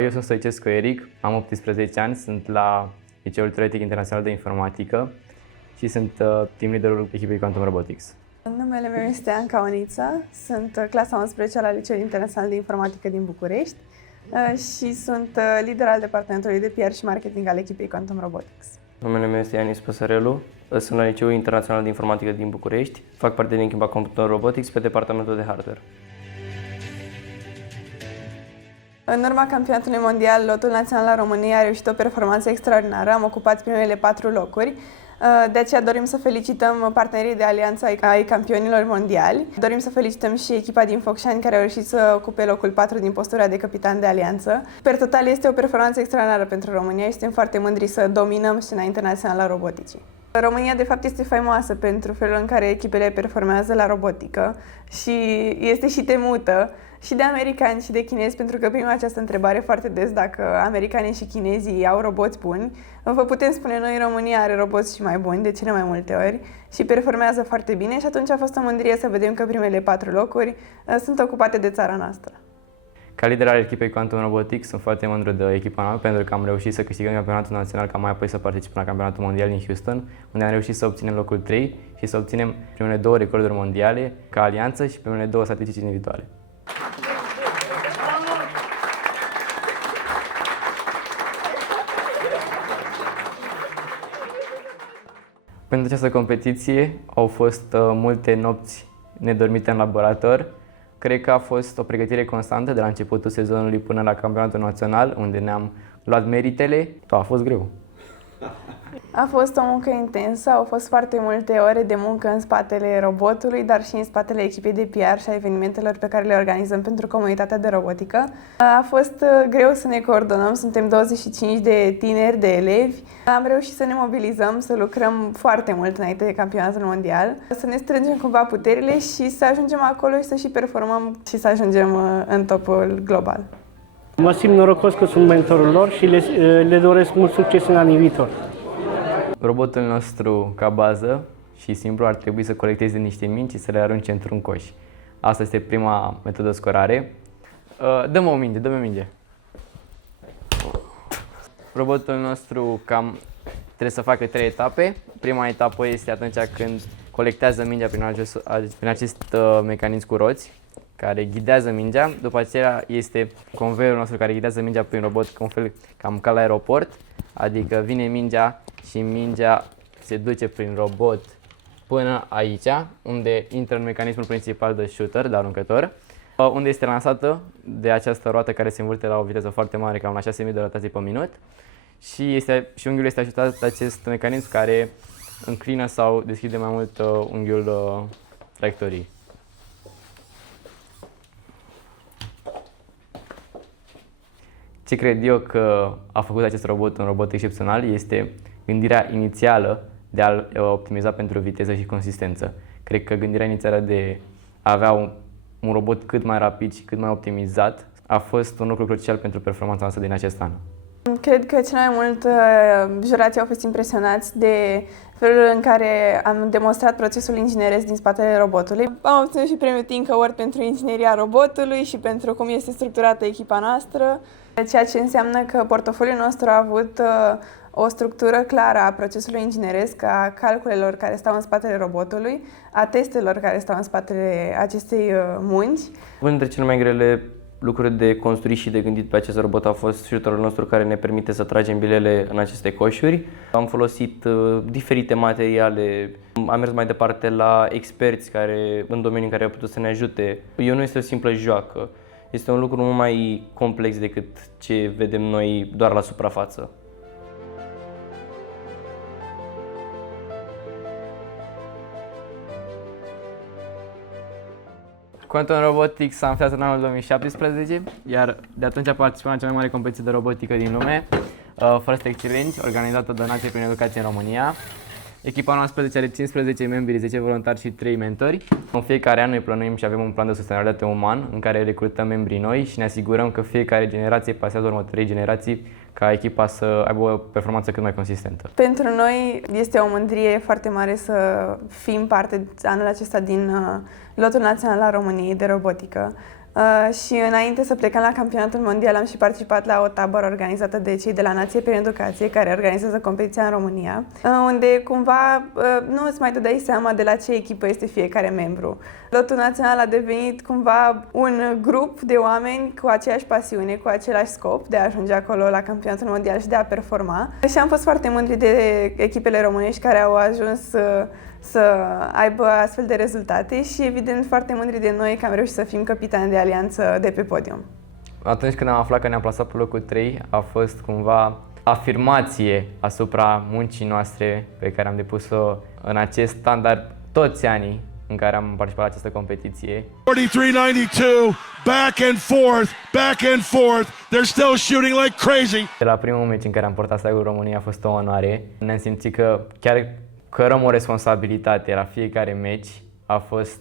Eu sunt Stoicescu Eric, am 18 ani, sunt la Liceul Teoretic Internațional de Informatică și sunt team leaderul echipei Quantum Robotics. Numele meu este Anca Onița, sunt clasa 11 la Liceul Internațional de Informatică din București și sunt lider al departamentului de PR și marketing al echipei Quantum Robotics. Numele meu este Ianis Păsărelu, sunt la Liceul Internațional de Informatică din București, fac parte din echipa Quantum Robotics pe departamentul de hardware. În urma campionatului mondial, lotul național la România a reușit o performanță extraordinară, am ocupat primele 4 locuri. De aceea dorim să felicităm partenerii de alianță ai campionilor mondiali. Dorim să felicităm și echipa din Focșani care a reușit să ocupe locul 4 din postura de capitan de alianță. Per total este o performanță extraordinară pentru România și suntem foarte mândri să dominăm scena internațională a roboticii. România, de fapt, este faimoasă pentru felul în care echipele performează la robotică și este și temută și de americani și de chinezi, pentru că primim această întrebare foarte des dacă americanii și chinezii au roboți buni. Vă putem spune noi, România are roboți și mai buni de cele mai multe ori și performează foarte bine și atunci a fost o mândrie să vedem că primele 4 locuri sunt ocupate de țara noastră. Ca lider al echipei Quantum Robotics sunt foarte mândru de echipa mea pentru că am reușit să câștigăm campionatul național ca mai apoi să participăm la campionatul mondial din Houston, unde am reușit să obținem locul 3 și să obținem primele 2 recorduri mondiale ca alianță și primele 2 statistici individuale. Pentru această competiție au fost multe nopți nedormite în laborator. Cred că a fost o pregătire constantă de la începutul sezonului până la campionatul național, unde ne-am luat meritele. A fost greu. A fost o muncă intensă, au fost foarte multe ore de muncă în spatele robotului, dar și în spatele echipei de PR și a evenimentelor pe care le organizăm pentru comunitatea de robotică. A fost greu să ne coordonăm, suntem 25 de tineri, de elevi. Am reușit să ne mobilizăm, să lucrăm foarte mult înainte de campionatul mondial, să ne strângem cumva puterile și să ajungem acolo și să și performăm și să ajungem în topul global. Mă simt norocos că sunt mentorul lor și le doresc mult succes în anii viitor. Robotul nostru, ca bază și simplu, ar trebui să colecteze niște mingi și să le arunce într-un coș. Asta este prima metodă de scorare. Dă-mă o minge, dă-mi o minge. Robotul nostru trebuie să facă 3 etape. Prima etapă este atunci când colectează mingea prin acest mecanism cu roți, care ghidează mingea. După aceea este convoiul nostru care ghidează mingea prin robot, cam ca la aeroport. Adică vine mingea și mingea se duce prin robot până aici, unde intră în mecanismul principal de shooter, de aruncător, unde este lansată de această roată care se învârte la o viteză foarte mare, cam la 6.000 de rotații pe minut. Și unghiul este ajutat de acest mecanism care înclină sau deschide mai mult unghiul traiectoriei. Ce cred eu că a făcut acest robot un robot excepțional este gândirea inițială de a-l optimiza pentru viteză și consistență. Cred că gândirea inițială de a avea un robot cât mai rapid și cât mai optimizat a fost un lucru crucial pentru performanța noastră din acest an. Cred că cel mai mult jurații au fost impresionați de felul în care am demonstrat procesul ingineresc din spatele robotului. Am obținut și premiul Think Award pentru ingineria robotului și pentru cum este structurată echipa noastră, ceea ce înseamnă că portofoliul nostru a avut o structură clară a procesului ingineresc, a calculelor care stau în spatele robotului, a testelor care stau în spatele acestei munci. Unul dintre cele mai grele lucruri de construit și de gândit pe acest robot a fost shooterul nostru care ne permite să tragem bilele în aceste coșuri. Am folosit diferite materiale, am mers mai departe la experți în domeniul în care au putut să ne ajute. Nu este o simplă joacă, este un lucru mult mai complex decât ce vedem noi doar la suprafață. Quantum Robotics s-a înființat în anul 2017, iar de atunci a participat la cea mai mare competiție de robotică din lume, First Exchange, organizată de Donație prin Educație în România. Echipa noastră are 15 membri, 10 voluntari și 3 mentori. În fiecare an noi plănuim și avem un plan de sustenabilitate uman în care recrutăm membrii noi și ne asigurăm că fiecare generație pasează următoarei generații ca echipa să aibă o performanță cât mai consistentă. Pentru noi este o mândrie foarte mare să fim parte anul acesta din lotul național al României de robotică. Și înainte să plecăm la campionatul mondial am și participat la o tabără organizată de cei de la Nație prin Educație, care organizează competiția în România, unde cumva nu îți mai dădeai seama de la ce echipă este fiecare membru. Lotul național a devenit cumva un grup de oameni cu aceeași pasiune, cu același scop de a ajunge acolo la campionatul mondial și de a performa. Și am fost foarte mândri de echipele românești care au ajuns să aibă astfel de rezultate și evident foarte mândri de noi că am reușit să fim capitani de alianță de pe podium. Atunci când am aflat că ne-am plasat pe locul 3, a fost cumva afirmație asupra muncii noastre pe care am depus-o în acest standard toți anii în care am participat la această competiție. 43-92, back and forth, they're still shooting like crazy. De la primul meci în care am portat steagul României a fost o onoare. Ne-am simțit că chiar cărăm o responsabilitate la fiecare meci. A fost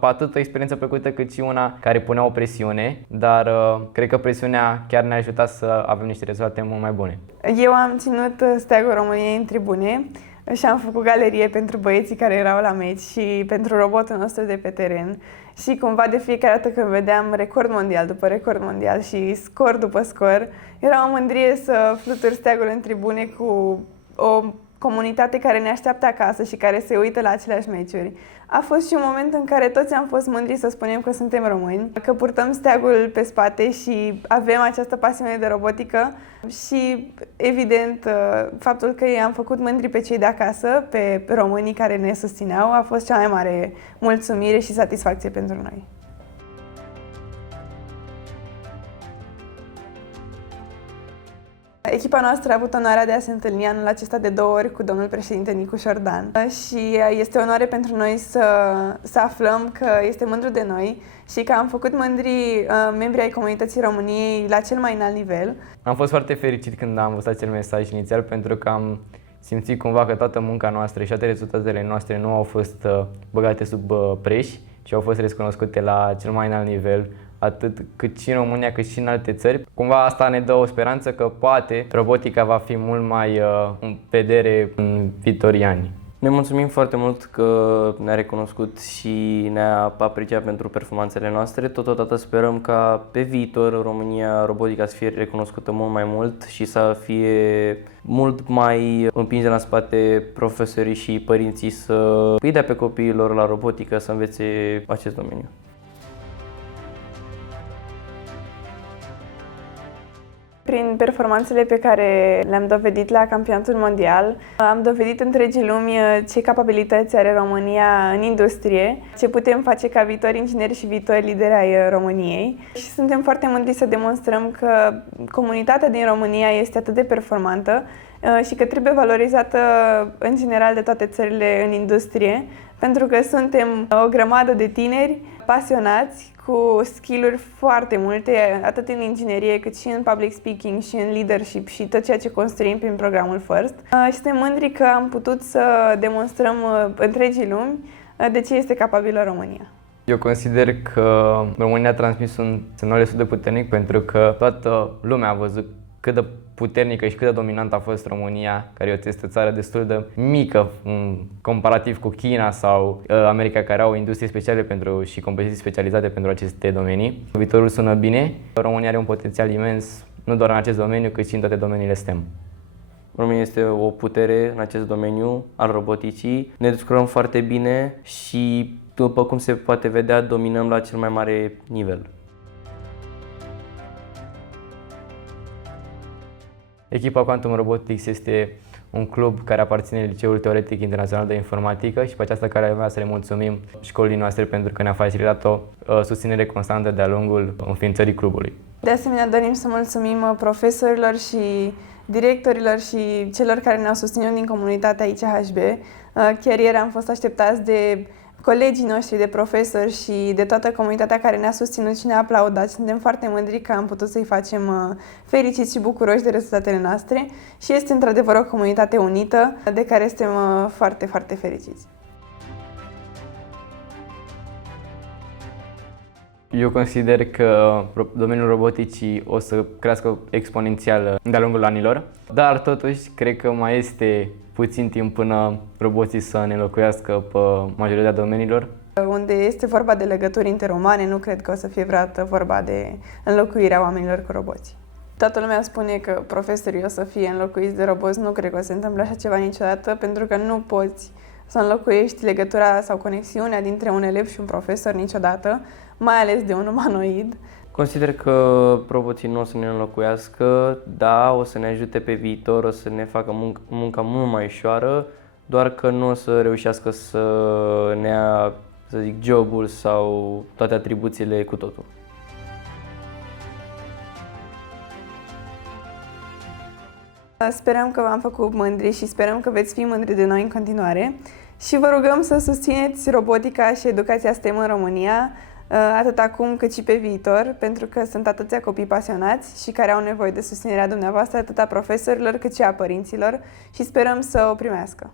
atât o experiență plăcută cât și una care punea o presiune, dar cred că presiunea chiar ne-a ajutat să avem niște rezultate mult mai bune. Eu am ținut steagul României în tribune și am făcut galerie pentru băieții care erau la meci și pentru robotul nostru de pe teren. Și cumva de fiecare dată când vedeam record mondial după record mondial și scor după scor, era o mândrie să flutur steagul în tribune cu o comunitate care ne așteaptă acasă și care se uită la aceleași meciuri. A fost și un moment în care toți am fost mândri să spunem că suntem români, că purtăm steagul pe spate și avem această pasiune de robotică și, evident, faptul că i-am făcut mândri pe cei de acasă, pe românii care ne susțineau, a fost cea mai mare mulțumire și satisfacție pentru noi. Echipa noastră a avut onoarea de a se întâlni anul acesta de 2 ori cu domnul președinte Nicu Șordan și este onoare pentru noi să aflăm că este mândru de noi și că am făcut mândri membrii ai comunității României la cel mai înalt nivel. Am fost foarte fericit când am văzut acel mesaj inițial pentru că am simțit cumva că toată munca noastră și toate rezultatele noastre nu au fost băgate sub preș și au fost recunoscute la cel mai înalt nivel, atât cât și în România, cât și în alte țări. Cumva asta ne dă o speranță că poate robotica va fi mult mai în vedere în viitorii ani. Ne mulțumim foarte mult că ne-a recunoscut și ne-a apreciat pentru performanțele noastre. Totodată sperăm ca pe viitor România robotica să fie recunoscută mult mai mult și să fie mult mai împinge la spate profesorii și părinții să îi dea pe copiilor la robotică să învețe acest domeniu. Prin performanțele pe care le-am dovedit la campionatul mondial, am dovedit întregii lumi ce capabilități are România în industrie, ce putem face ca viitori ingineri și viitori lideri ai României. Și suntem foarte mândri să demonstrăm că comunitatea din România este atât de performantă și că trebuie valorizată în general de toate țările în industrie, pentru că suntem o grămadă de tineri pasionați, cu skill-uri foarte multe, atât în inginerie, cât și în public speaking și în leadership și tot ceea ce construim prin programul FIRST. Și suntem mândri că am putut să demonstrăm întregii lumi de ce este capabilă România. Eu consider că România a transmis un semnal destul de puternic pentru că toată lumea a văzut cât de puternică și cât de dominantă a fost România, care este o țară destul de mică comparativ cu China sau America, care au industrie speciale și competiții specializate pentru aceste domenii. Viitorul sună bine. România are un potențial imens, nu doar în acest domeniu, cât și în toate domeniile STEM. România este o putere în acest domeniu al roboticii. Ne descurcăm foarte bine și, după cum se poate vedea, dominăm la cel mai mare nivel. Echipa Quantum Robotics este un club care aparține Liceului Teoretic Internațional de Informatică și pe această care vreau să le mulțumim școlii noastre pentru că ne-a facilitat o susținere constantă de-a lungul înființării clubului. De asemenea, dorim să mulțumim profesorilor și directorilor și celor care ne-au susținut din comunitatea ICHB. Chiar ieri am fost așteptați de colegii noștri, de profesori și de toată comunitatea care ne-a susținut și ne-a aplaudat. Suntem foarte mândri că am putut să-i facem fericiți și bucuroși de rezultatele noastre și este într-adevăr o comunitate unită de care suntem foarte, foarte fericiți. Eu consider că domeniul roboticii o să crească exponențial de-a lungul anilor, dar totuși cred că mai este puțin timp până roboții să ne înlocuiască pe majoritatea domeniilor. Unde este vorba de legături interumane, nu cred că o să fie vreodată vorba de înlocuirea oamenilor cu roboți. Toată lumea spune că profesorii o să fie înlocuiți de roboți, nu cred că o să se întâmple așa ceva niciodată, pentru că nu poți să înlocuiești legătura sau conexiunea dintre un elev și un profesor niciodată, mai ales de un umanoid. Consider că roboții nu o să ne înlocuiască, da, o să ne ajute pe viitor, o să ne facă munca mult mai ușoară, doar că nu o să reușească să ne ia, să zic, jobul sau toate atribuțiile cu totul. Sperăm că v-am făcut mândri și sperăm că veți fi mândri de noi în continuare și vă rugăm să susțineți robotica și educația STEM în România, atât acum cât și pe viitor, pentru că sunt atâția copii pasionați și care au nevoie de susținerea dumneavoastră, atât a profesorilor cât și a părinților, și sperăm să o primească.